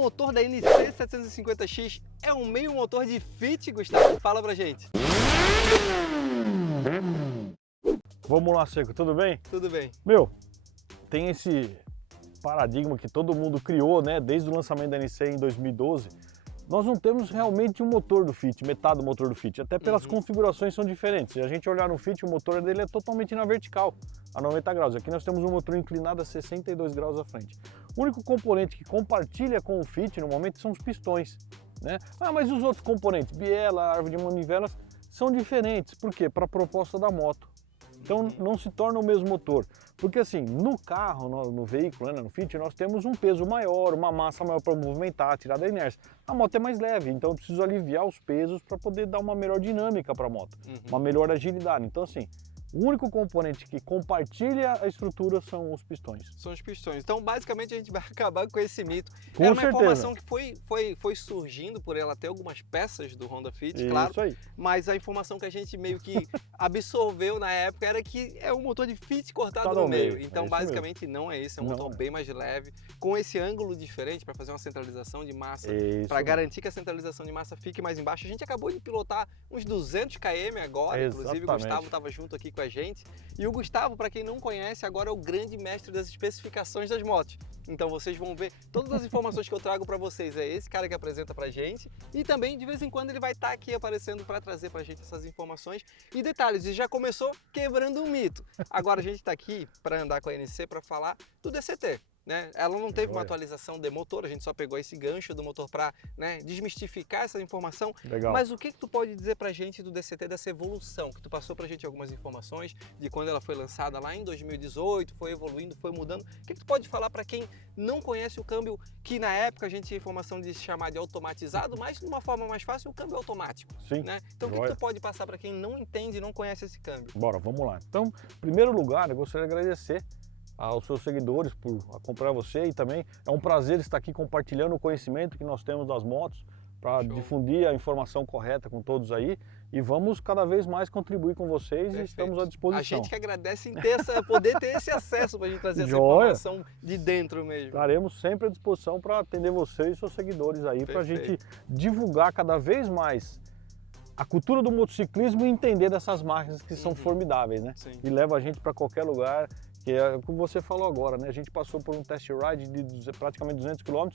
motor da NC 750X é um meio motor de fit, Gustavo? Fala pra gente. Vamos lá, Seco, tudo bem? Tudo bem. Meu, tem esse paradigma que todo mundo criou, né, desde o lançamento da NC em 2012. Nós não temos realmente um motor do Fit, metade do motor do Fit, até pelas configurações são diferentes. Se a gente olhar no Fit, o motor dele é totalmente na vertical, a 90 graus. Aqui nós temos um motor inclinado a 62 graus à frente. O único componente que compartilha com o Fit no momento são os pistões, né? Ah, mas os outros componentes, biela, árvore de manivelas, são diferentes. Por quê? Para a proposta da moto. Então não se torna o mesmo motor, porque assim, no carro, no veículo, né, no Fit, nós temos um peso maior, uma massa maior para movimentar, tirar da inércia. A moto é mais leve, então eu preciso aliviar os pesos para poder dar uma melhor dinâmica para a moto, uma melhor agilidade. Então assim, o único componente que compartilha a estrutura são os pistões. São os pistões. Então, basicamente, a gente vai acabar com esse mito. Com Era uma certeza. informação que foi surgindo por ela ter algumas peças do Honda Fit, claro. Isso aí. Mas a informação que a gente meio que absorveu na época era que é um motor de Fit cortado Cortado no ao meio. meio. Então, É isso basicamente, não é isso. É um Não motor é. bem mais leve, com esse ângulo diferente para fazer uma centralização de massa, Isso para mesmo. garantir que a centralização de massa fique mais embaixo. A gente acabou de pilotar uns 200 km agora, inclusive o Exatamente. Gustavo estava junto aqui com a gente. E o Gustavo, para quem não conhece, agora é o grande mestre das especificações das motos. Então vocês vão ver todas as informações que eu trago para vocês. É esse cara que apresenta pra gente. E também, de vez em quando, ele vai estar aqui aparecendo para trazer pra gente essas informações e detalhes. E já começou quebrando um mito. Agora a gente está aqui para andar com a NC para falar do DCT. Né? Ela não teve uma atualização de motor, a gente só pegou esse gancho do motor para, né, desmistificar essa informação. Legal. Mas o que tu pode dizer pra gente do DCT, dessa evolução? Que tu passou pra gente algumas informações de quando ela foi lançada lá em 2018, foi evoluindo, foi mudando. O que tu pode falar para quem não conhece o câmbio, que na época a gente tinha informação de chamar de automatizado, mas de uma forma mais fácil, o câmbio automático. Sim. Né? Então o que tu pode passar para quem não entende e não conhece esse câmbio? Bora, vamos lá. Então, em primeiro lugar, eu gostaria de agradecer aos seus seguidores por acompanhar você, e também é um prazer estar aqui compartilhando o conhecimento que nós temos das motos para difundir a informação correta com todos aí, e vamos cada vez mais contribuir com vocês. Perfeito. E estamos à disposição. A gente que agradece em poder ter esse acesso para a gente trazer essa Joia. informação de dentro mesmo. Estaremos sempre à disposição para atender vocês e seus seguidores aí, para a gente divulgar cada vez mais a cultura do motociclismo e entender dessas máquinas que são formidáveis, né? Sim. E leva a gente para qualquer lugar. Que é como você falou agora, né? A gente passou por um test ride de praticamente 200 km.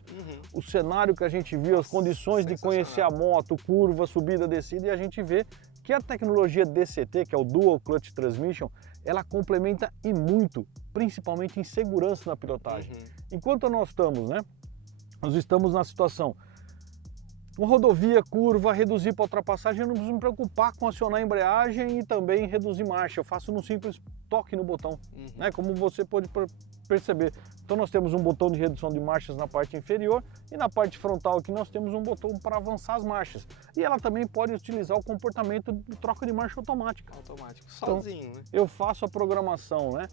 O cenário que a gente viu, as condições de conhecer a moto, curva, subida, descida, e a gente vê que a tecnologia DCT, que é o Dual Clutch Transmission, ela complementa e muito, principalmente em segurança na pilotagem. Enquanto nós estamos na situação, uma rodovia, curva, reduzir para ultrapassagem, eu não preciso me preocupar com acionar a embreagem e também reduzir marcha. Eu faço num simples toque no botão, né? Como você pode perceber. Então nós temos um botão de redução de marchas na parte inferior, e na parte frontal aqui nós temos um botão para avançar as marchas. E ela também pode utilizar o comportamento de troca de marcha automática. Sozinho, então, né? Eu faço a programação, né,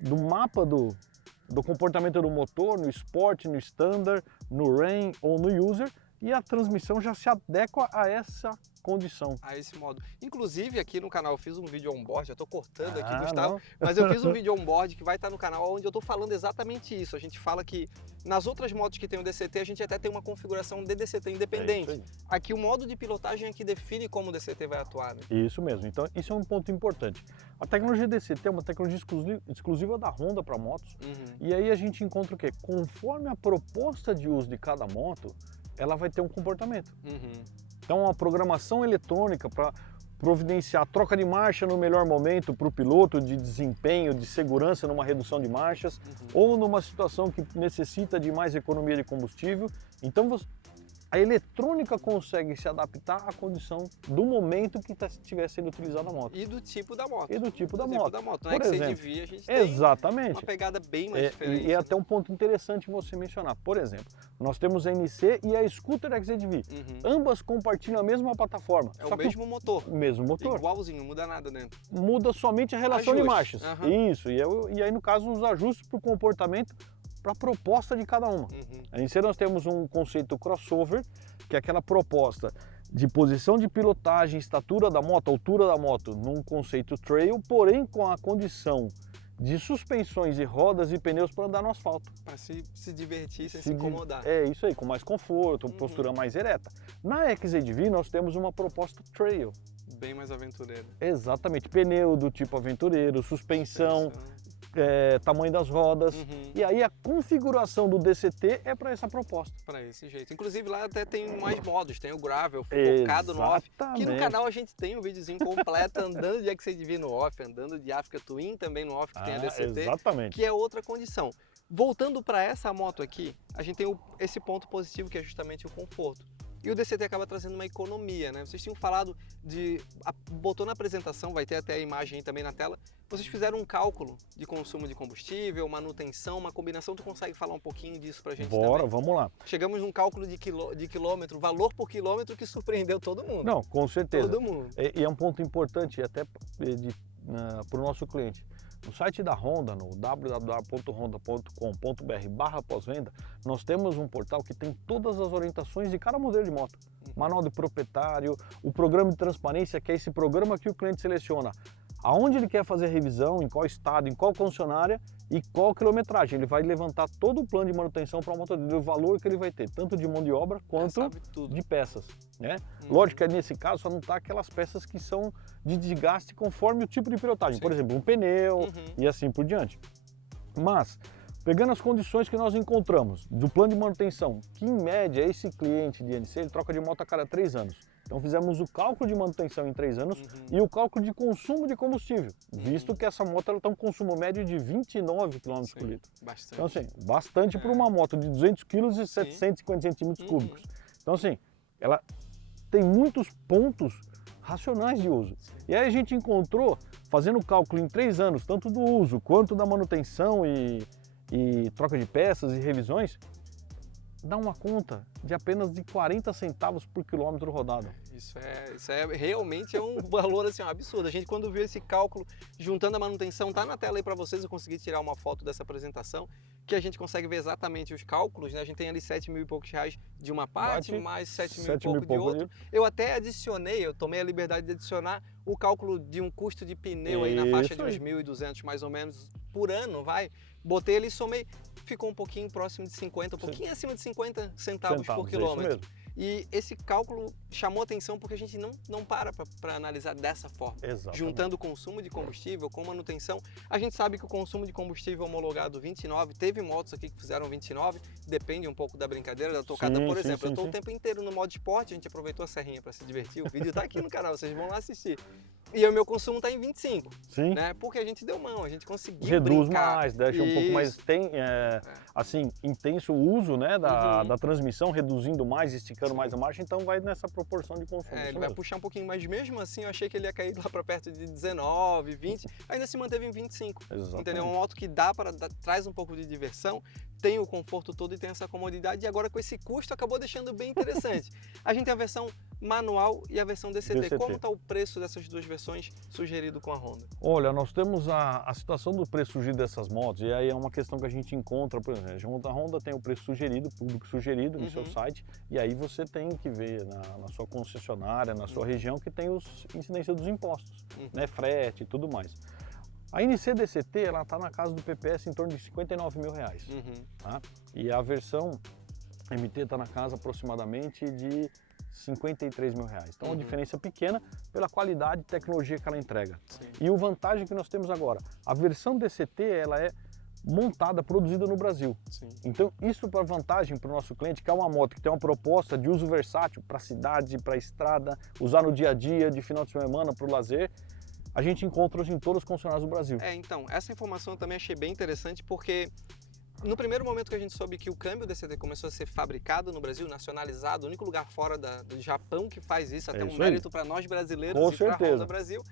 do mapa do comportamento do motor, no Sport, no Standard, no Rain ou no User, e a transmissão já se adequa a essa condição. A esse modo. Inclusive, aqui no canal eu fiz um vídeo on-board, já estou cortando aqui, Gustavo, não. mas eu fiz um vídeo on-board que vai estar no canal onde eu estou falando exatamente isso. A gente fala que nas outras motos que tem o DCT, a gente até tem uma configuração de DCT independente. Aqui o modo de pilotagem é que define como o DCT vai atuar. Né? Isso mesmo. Então, isso é um ponto importante. A tecnologia DCT é uma tecnologia exclusiva da Honda para motos. E aí a gente encontra o quê? Conforme a proposta de uso de cada moto, ela vai ter um comportamento. Então, a programação eletrônica para providenciar a troca de marcha no melhor momento para o piloto, de desempenho, de segurança numa redução de marchas, ou numa situação que necessita de mais economia de combustível. Então, a eletrônica consegue se adaptar à condição do momento que estiver sendo utilizada a moto. E do tipo da moto. E do tipo da moto. Não é que você devia, a gente tem uma pegada bem mais diferente. E é até um ponto interessante você mencionar. Por exemplo, nós temos a NC e a Scooter XZV. Ambas compartilham a mesma plataforma. É o mesmo motor. O mesmo motor. Igualzinho, não muda nada dentro. Muda somente a relação de marchas. Isso. E aí, no caso, os ajustes para o comportamento, para a proposta de cada uma. A NC nós temos um conceito crossover, que é aquela proposta de posição de pilotagem, estatura da moto, altura da moto, num conceito trail, porém com a condição de suspensões e rodas e pneus para andar no asfalto. Para se divertir sem se incomodar. É isso aí, com mais conforto, postura mais ereta. Na XADV nós temos uma proposta trail. Bem mais aventureira. Exatamente, pneu do tipo aventureiro, suspensão. Tamanho das rodas, e aí a configuração do DCT é para essa proposta. Para esse jeito. Inclusive lá até tem mais modos, tem o Gravel focado no off, que no canal a gente tem um videozinho completo andando de XADV no off, andando de Africa Twin também no off, que tem a DCT, exatamente. Que é outra condição. Voltando para essa moto aqui, a gente tem esse ponto positivo que é justamente o conforto. E o DCT acaba trazendo uma economia, né? Vocês tinham falado botou na apresentação, vai ter até a imagem aí também na tela, vocês fizeram um cálculo de consumo de combustível, manutenção, uma combinação, tu consegue falar um pouquinho disso pra gente Bora, também? vamos lá. Chegamos num cálculo de quilômetro, valor por quilômetro que surpreendeu todo mundo. Não, com certeza. Todo mundo. E é um ponto importante até para o nosso cliente. No site da Honda, no www.honda.com.br/pós-venda, nós temos um portal que tem todas as orientações de cada modelo de moto. Manual do proprietário, o programa de transparência, que é esse programa que o cliente seleciona aonde ele quer fazer a revisão, em qual estado, em qual concessionária e qual quilometragem. Ele vai levantar todo o plano de manutenção para a moto dele, o valor que ele vai ter, tanto de mão de obra quanto de peças. Né? Lógico que nesse caso só não está aquelas peças que são de desgaste conforme o tipo de pilotagem, Sim. por exemplo, um pneu e assim por diante. Mas, pegando as condições que nós encontramos do plano de manutenção, que em média esse cliente de NC ele troca de moto a cada 3 anos. Então fizemos o cálculo de manutenção em 3 anos e o cálculo de consumo de combustível, visto que essa moto ela tem um consumo médio de 29 km por litro. Bastante. Então assim, bastante para uma moto de 200 kg e 750 centímetros cúbicos. Então assim, ela tem muitos pontos racionais de uso. E aí a gente encontrou, fazendo o cálculo em 3 anos, tanto do uso quanto da manutenção e troca de peças e revisões, dá uma conta de apenas de 40 centavos por quilômetro rodado. Isso realmente é um valor assim, um absurdo. A gente quando viu esse cálculo, juntando a manutenção, tá na tela aí para vocês, eu consegui tirar uma foto dessa apresentação, que a gente consegue ver exatamente os cálculos, né? A gente tem ali 7 mil e poucos reais de uma parte, mais 7 mil e pouco de outra. Eu até adicionei, eu tomei a liberdade de adicionar o cálculo de um custo de pneu aí na faixa de uns 1.200 mais ou menos por ano, vai. Botei ali e somei, ficou um pouquinho próximo de 50, um pouquinho acima de 50 centavos por quilômetro. E esse cálculo chamou atenção porque a gente não para analisar dessa forma. Exatamente. Juntando o consumo de combustível com manutenção. A gente sabe que o consumo de combustível homologado 29, teve motos aqui que fizeram 29, depende um pouco da brincadeira, da tocada. Por exemplo, eu estou o tempo inteiro no modo esporte, a gente aproveitou a serrinha para se divertir, o vídeo está aqui no canal, vocês vão lá assistir. E o meu consumo está em 25, né? Porque a gente deu mão, a gente conseguiu reduz brincar. Mais, deixa um pouco mais assim, intenso o uso, né, da transmissão, reduzindo mais, esticando mais a marcha, então vai nessa proporção de consumo. Ele vai puxar um pouquinho, mas mesmo assim eu achei que ele ia cair lá para perto de 19, 20, ainda se manteve em 25. Exatamente. Entendeu? Uma moto que traz um pouco de diversão, tem o conforto todo e tem essa comodidade, e agora com esse custo acabou deixando bem interessante. A gente tem a versão manual e a versão DCT. Como está o preço dessas duas versões sugerido com a Honda? Olha, nós temos a situação do preço sugerido dessas motos, e aí é uma questão que a gente encontra, por exemplo, a Honda tem o preço sugerido, público sugerido no seu site, e aí você tem que ver na sua concessionária, na sua região, que tem os incidência dos impostos, né, frete e tudo mais. A NC DCT, ela está na casa do PPS em torno de 59 mil reais, tá? E a versão MT está na casa aproximadamente de 53 mil reais. Então, uma diferença pequena pela qualidade e tecnologia que ela entrega. Sim. E o vantagem que nós temos agora, a versão DCT, ela é montada, produzida no Brasil. Sim. Então, isso para vantagem para o nosso cliente, que é uma moto que tem uma proposta de uso versátil para cidade, para estrada, usar no dia a dia, de final de semana, para o lazer, a gente encontra hoje em todos os concessionários do Brasil. Então, essa informação eu também achei bem interessante porque no primeiro momento que a gente soube que o câmbio DCT começou a ser fabricado no Brasil, nacionalizado, o único lugar fora do Japão que faz isso, até um mérito para nós brasileiros e para a Honda Brasil,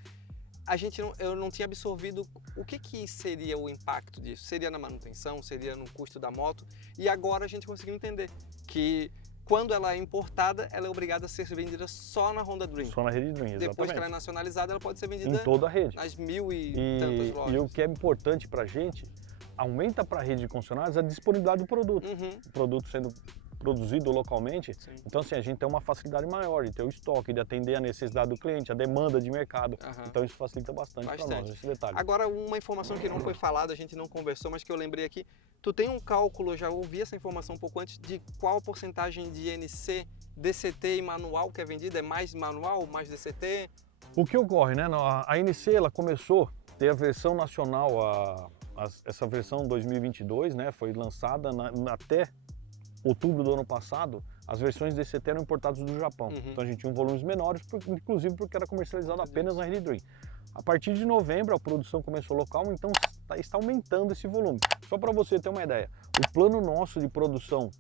eu não tinha absorvido o que seria o impacto disso. Seria na manutenção, seria no custo da moto, e agora a gente conseguiu entender que quando ela é importada, ela é obrigada a ser vendida só na Honda Dream. Só na rede Dream, exatamente. Depois que ela é nacionalizada, ela pode ser vendida em toda a rede. Nas 1000 e tantas lojas. E o que é importante para a gente, aumenta para a rede de concessionários a disponibilidade do produto. O produto sendo produzido localmente. Sim. Então assim, a gente tem uma facilidade maior de ter o estoque, de atender a necessidade do cliente, a demanda de mercado. Então isso facilita bastante para nós, esse detalhe. Agora, uma informação que não foi falada, a gente não conversou, mas que eu lembrei aqui, tu tem um cálculo, eu já ouvi essa informação um pouco antes, de qual porcentagem de NC, DCT e manual que é vendida? É mais manual, mais DCT? O que ocorre, né? A NC, ela começou a ter a versão nacional, essa versão 2022, né? Foi lançada até outubro do ano passado. As versões DCT eram importadas do Japão. Então a gente tinha volumes menores, inclusive porque era comercializado apenas na Rede Dream. A partir de novembro a produção começou local, então está aumentando esse volume. Só para você ter uma ideia, o plano nosso de produção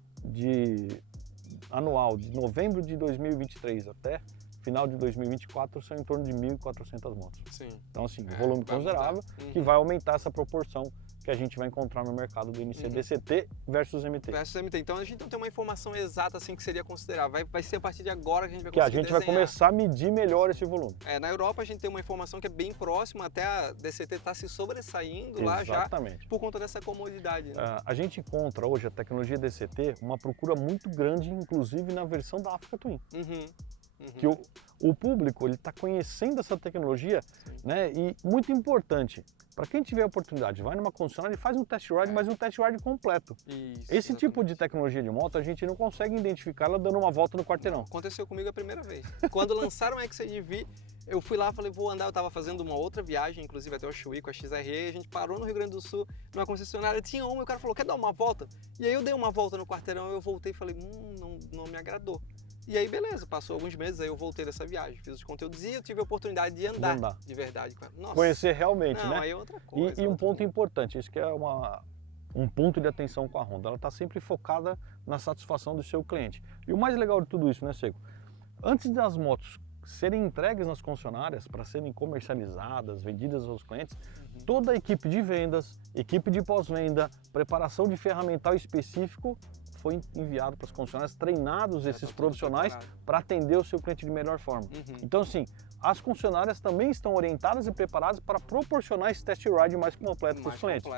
anual de novembro de 2023 até final de 2024 são em torno de 1.400 motos. Sim. Então assim, um volume considerável que vai aumentar essa proporção que a gente vai encontrar no mercado do NC DCT versus MT. Versus MT. Então a gente não tem uma informação exata assim que seria considerar. Vai ser a partir de agora que a gente vai conseguir conseguir desenhar. Vai começar a medir melhor esse volume. Na Europa a gente tem uma informação que é bem próxima, até a DCT está se sobressaindo lá já por conta dessa comodidade. Né? A gente encontra hoje a tecnologia DCT uma procura muito grande, inclusive na versão da Africa Twin. Que o público ele está conhecendo essa tecnologia, né? E muito importante, para quem tiver a oportunidade, vai numa concessionária e faz um test ride, mas um test ride completo. Esse tipo de tecnologia de moto a gente não consegue identificar ela dando uma volta no quarteirão. Não, aconteceu comigo a primeira vez. Quando lançaram a XADV, eu fui lá, falei, vou andar, eu estava fazendo uma outra viagem, inclusive até o Chuí com a XRE, a gente parou no Rio Grande do Sul, numa concessionária, tinha uma, e o cara falou, quer dar uma volta? E aí eu dei uma volta no quarteirão, eu voltei e falei, não me agradou. E aí, beleza, passou alguns meses, aí eu voltei dessa viagem, fiz os conteúdos e eu tive a oportunidade de andar de verdade com ela. Nossa. Conhecer realmente, né? Aí é outra coisa. E um ponto importante, isso que é um ponto de atenção com a Honda, ela está sempre focada na satisfação do seu cliente. E o mais legal de tudo isso, né, Seco? Antes das motos serem entregues nas concessionárias para serem comercializadas, vendidas aos clientes, toda a equipe de vendas, equipe de pós-venda, preparação de ferramental específico foi enviado para as concessionárias, treinados esses profissionais para atender o seu cliente de melhor forma. Então, assim, as concessionárias também estão orientadas e preparadas para proporcionar esse test ride mais completo para os clientes.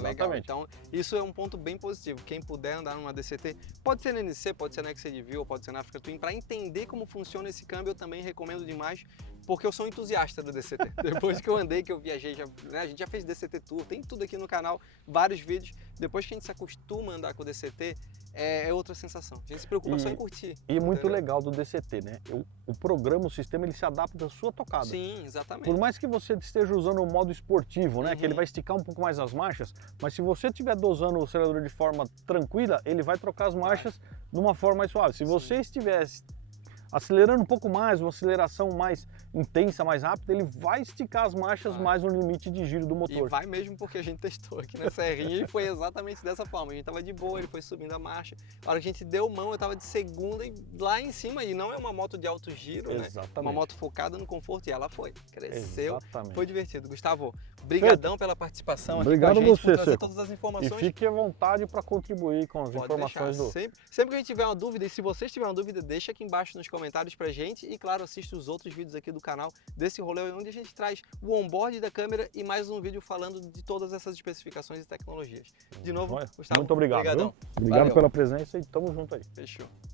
Legal. Então, isso é um ponto bem positivo. Quem puder andar numa DCT, pode ser na NC, pode ser na XADV ou pode ser na Africa Twin, para entender como funciona esse câmbio, eu também recomendo demais, porque eu sou entusiasta do DCT. Depois que eu andei, que eu viajei, a gente já fez DCT Tour, tem tudo aqui no canal, vários vídeos. Depois que a gente se acostuma a andar com o DCT, é outra sensação. A gente se preocupa só em curtir. E muito legal do DCT, né? O programa, o sistema, ele se adapta à sua tocada. Sim, exatamente. Por mais que você esteja usando o modo esportivo, né? Que ele vai esticar um pouco mais as marchas, mas se você estiver dosando o acelerador de forma tranquila, ele vai trocar as marchas de uma forma mais suave. Se você estiver acelerando um pouco mais, uma aceleração mais intensa, mais rápida, ele vai esticar as marchas mais no limite de giro do motor. E vai mesmo porque a gente testou aqui na Serrinha e foi exatamente dessa forma. A gente tava de boa, ele foi subindo a marcha. A hora que a gente deu mão, eu tava de segunda e lá em cima, e não é uma moto de alto giro, né? Uma moto focada no conforto, e ela foi. Cresceu, foi divertido. Gustavo, brigadão pela participação aqui com a gente, por trazer todas as informações. E fique à vontade para contribuir com as informações do... Sempre que a gente tiver uma dúvida, e se vocês tiverem uma dúvida, deixa aqui embaixo nos comentários pra gente, e claro, assista os outros vídeos aqui do canal desse rolê, onde a gente traz o onboard da câmera e mais um vídeo falando de todas essas especificações e tecnologias. De novo, Gustavo, muito obrigado. Obrigadão. Obrigado pela presença e tamo junto aí. Fechou.